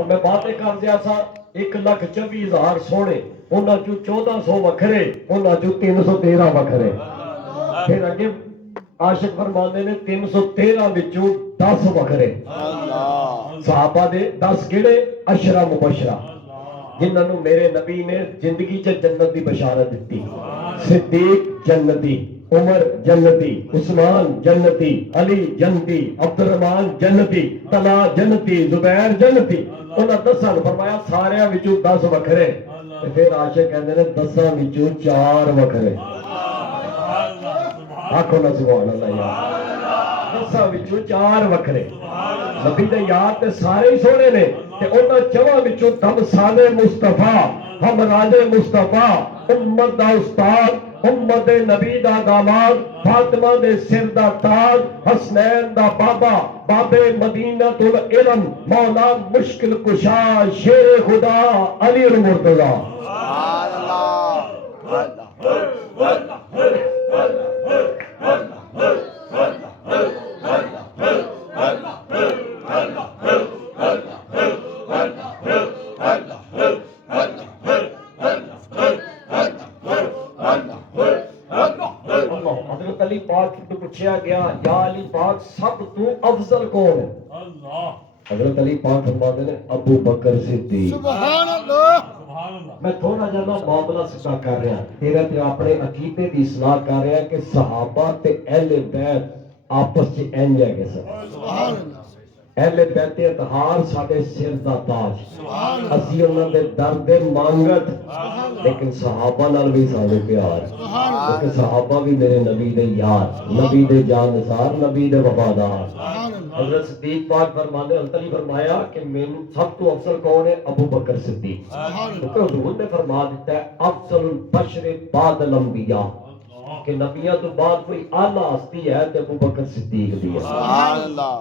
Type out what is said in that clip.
تو میں باتیں کر دیا سا 1,24,000 سونے انہاں چوں 1400 وکھرے انہاں چوں 313 وکھرے پھر اگے عاشق فرماندے نے 313 وچوں 10 وکھرے صحابہ دے 10 کیڑے عشرہ مبشرہ جنہاں نوں میرے نبی نے زندگی چ جنت دی بشارت دتی صدیق جنتی عمر جنتی عثمان جنتی علی جنتی عبد الرحمن جنتی طلحہ جنتی زبیر جنتی انہاں 10 فرمایا سارے وچوں 10 وکھرے پھر عاشق کہندے نے 10 وچوں 4 وکھرے آکھو نا سبحان اللہ یار 10 وچوں 4 وکھرے نبی دے یار تے سارے ہی سونے نے تے انہاں چواں وچوں تمثال مصطفیٰ ہم راج مصطفیٰ امت دا استاد امت نبی دا داماد فاطمہ دے سر دا تاج حسنین دا بابا بابے مدینہ العلم مولا مشکل کشا شیر خدا علی المرتضی حضرت علی پاک تو پوچھا گیا یا علی پاک سب تو افضل کون ہے حضرت علی پاک فرماتے ہیں ابو بکر صدیق سبحان اللہ میں تھوڑا جانا معاملہ سکا کر رہا تیرا تے اپنے عقیدے دی اصلاح کر رہا کہ صحابہ تے اہل بیت آپس چ انج ہے کہ سبحان اللہ اہل بیت اطہار ساڈے سر دا تاج اسی انہاں دے درد دے مانگت لیکن صحابہ نال بھی ساڈے پیار کیونکہ صحابہ بھی میرے نبی دے یار نبی دے جانثار نبی دے وفادار حضرت صدیق پاک فرمانے حضرت علی فرمایا کہ میں سب تو افضل کون ہے ابو بکر صدیق کیونکہ حضور نے فرما دیتا ہے افضل البشر بعد الانبیاء کہ نبیوں تو بعد کوئی اعلیٰ ہستی ہے تو ابو بکر صدیق دی ہے